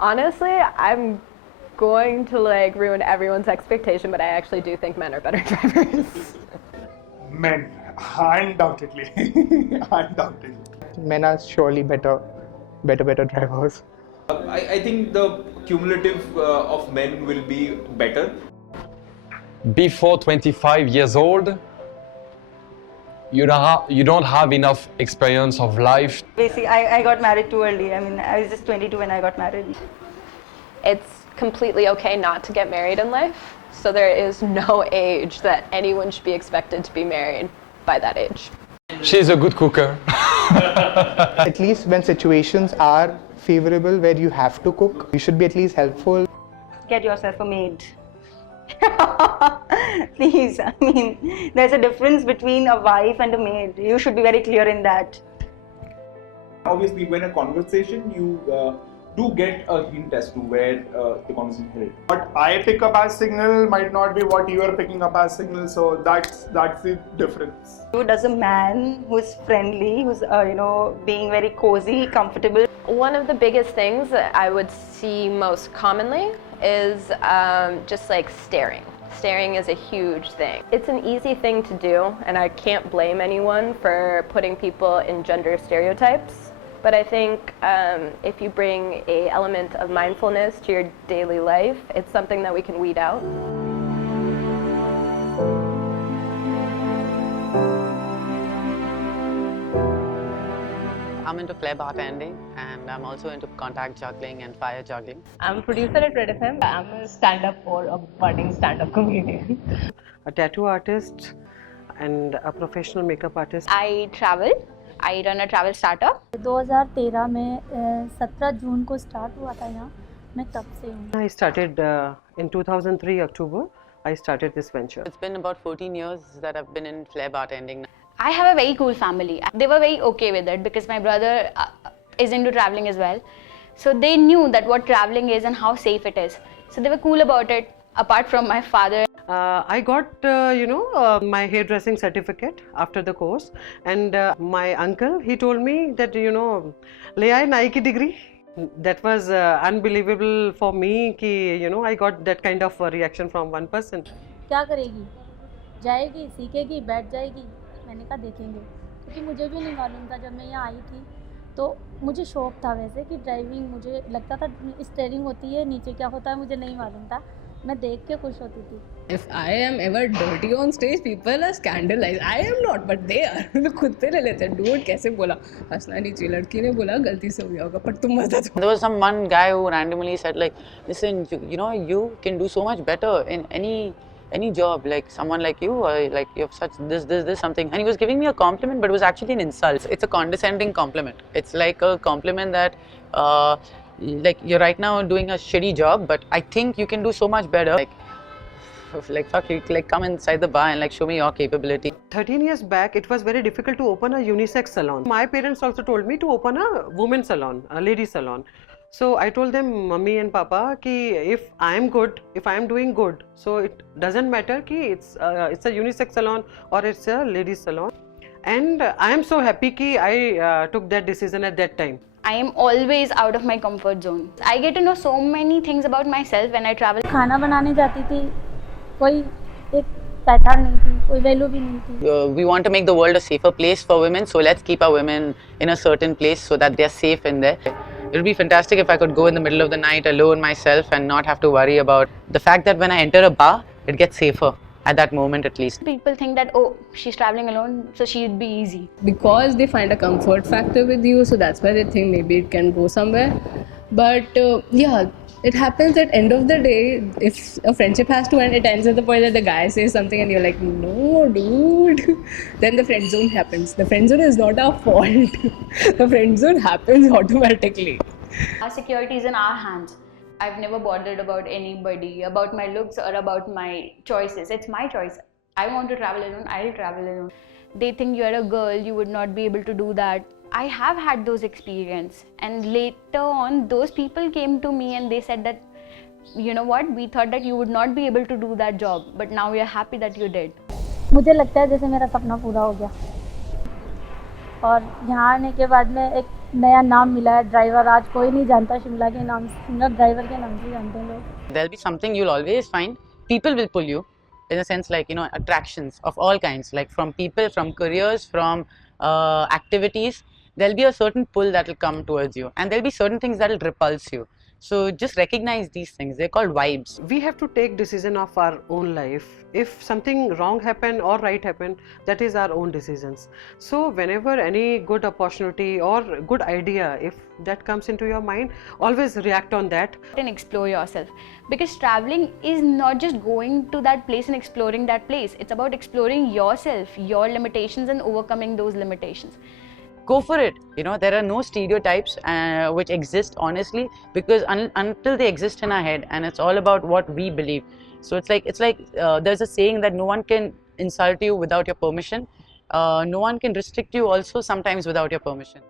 Honestly, I'm going to like ruin everyone's expectation, but I actually do think men are better drivers. Men, undoubtedly. Undoubtedly. Men are surely better drivers. I think the cumulative of men will be better. Before 25 years old, you don't have enough experience of life. Basically, I got married too early. I mean, I was just 22 when I got married. It's completely okay not to get married in life, so there is no age that anyone should be expected to be married by that age. She's a good cooker. At least when situations are favorable where you have to cook, you should be at least helpful. Get yourself a maid. Please, I mean, there's a difference between a wife and a maid. You should be very clear in that. Obviously, when a conversation, you do get a hint as to where the conversation headed. What I pick up as signal might not be what you are picking up as signal, so that's the difference. Who does a man who's friendly, who's being very cozy, comfortable? One of the biggest things that I would see most commonly is just like staring. Staring is a huge thing. It's an easy thing to do, and I can't blame anyone for putting people in gender stereotypes. But I think if you bring an element of mindfulness to your daily life, it's something that we can weed out. I'm into flair bartending, and I'm also into contact juggling and fire juggling. I'm a producer at Red FM. I'm a stand-up or a budding stand-up comedian. A tattoo artist and a professional makeup artist. I travel. I run a travel startup. 2013 में 17 जून को start हुआ था यहाँ. मैं तब से हूँ. I started in 2003 October. I started this venture. It's been about 14 years that I've been in flair bartending. I have a very cool family. They were very okay with it because my brother is into traveling as well. So they knew that what traveling is and how safe it is. So they were cool about it, apart from my father. I got, my hairdressing certificate after the course, and my uncle, he told me that, le aaye naai ki degree. That was unbelievable for me कि, I got that kind of reaction from one person. क्या करेगी? जाएगी, सीखेगी, बैठ जाएगी. मैंने कहा देखेंगे, क्योंकि मुझे भी नहीं मालूम था जब मैं यहाँ आई थी. तो मुझे शौक था वैसे कि ड्राइविंग, मुझे लगता था स्टीयरिंग होती है, नीचे क्या होता है मुझे नहीं मालूम था. मैं देख के खुश होती थी. If I am ever dirty on stage, people are scandalized. I am not, but they are. तो खुद पे ले लेते हैं. Dude कैसे बोला? हंसना नहीं चाहिए. लड़की ने बोला गलती से हो गया होगा, पर तुम मजा तो. There was some one guy who randomly said like, listen, you can do so much better in any job, like someone like you, or like you have such this something, and he was giving me a compliment, but it was actually an insult. It's a condescending compliment. It's like a compliment that like you're right now doing a shitty job, but I think you can do so much better. Like fuck you, like come inside the bar and like show me your capability. 13 years back, it was very difficult to open a unisex salon. My parents also told me to open a women's salon, a lady salon. So I told them, Mummy and Papa, ki if I am good, if I am doing good, so it doesn't matter ki it's a unisex salon or it's a ladies salon. And I am so happy ki I took that decision at that time. I am always out of my comfort zone. I get to know so many things about myself when I travel. खाना बनाने जाती थी, कोई एक pattern नहीं थी, कोई value भी नहीं थी. We want to make the world a safer place for women, so let's keep our women in a certain place so that they're safe in there. It would be fantastic if I could go in the middle of the night alone myself and not have to worry about the fact that when I enter a bar, it gets safer at that moment at least. People think that, oh, she's traveling alone, so she'd be easy. Because they find a comfort factor with you, so that's why they think maybe it can go somewhere. But yeah, it happens at end of the day. If a friendship has to end, it ends at the point that the guy says something and you're like, no dude. Then the friend zone happens. The friend zone is not our fault. The friend zone happens automatically. Our security is in our hands. I've never bothered about anybody, about my looks or about my choices. It's my choice. I want to travel alone, I'll travel alone. They think you're a girl, you would not be able to do that. I have had those experiences, and later on those people came to me and they said that, you know what, we thought that you would not be able to do that job, but now we are happy that you did. मुझे लगता है जैसे मेरा सपना पूरा हो गया, और यहाँ आने के बाद में एक नया नाम मिला है ड्राइवर। आज कोई नहीं जानता शिमला के नाम से, शिमला ड्राइवर के नाम से जानते हैं लोग। There'll be something you'll always find. People will pull you, in a sense, like, you know, attractions of all kinds, like from people, from careers, from activities. There'll be a certain pull that will come towards you, and there'll be certain things that will repulse you. So just recognize these things. They're called vibes. We have to take decision of our own life. If something wrong happen or right happen, that is our own decisions. So whenever any good opportunity or good idea, if that comes into your mind, always react on that. And explore yourself, because traveling is not just going to that place and exploring that place. It's about exploring yourself, your limitations, and overcoming those limitations. Go for it. You know, there are no stereotypes which exist honestly, because until they exist in our head, and it's all about what we believe. So it's like there's a saying that no one can insult you without your permission. No one can restrict you also sometimes without your permission.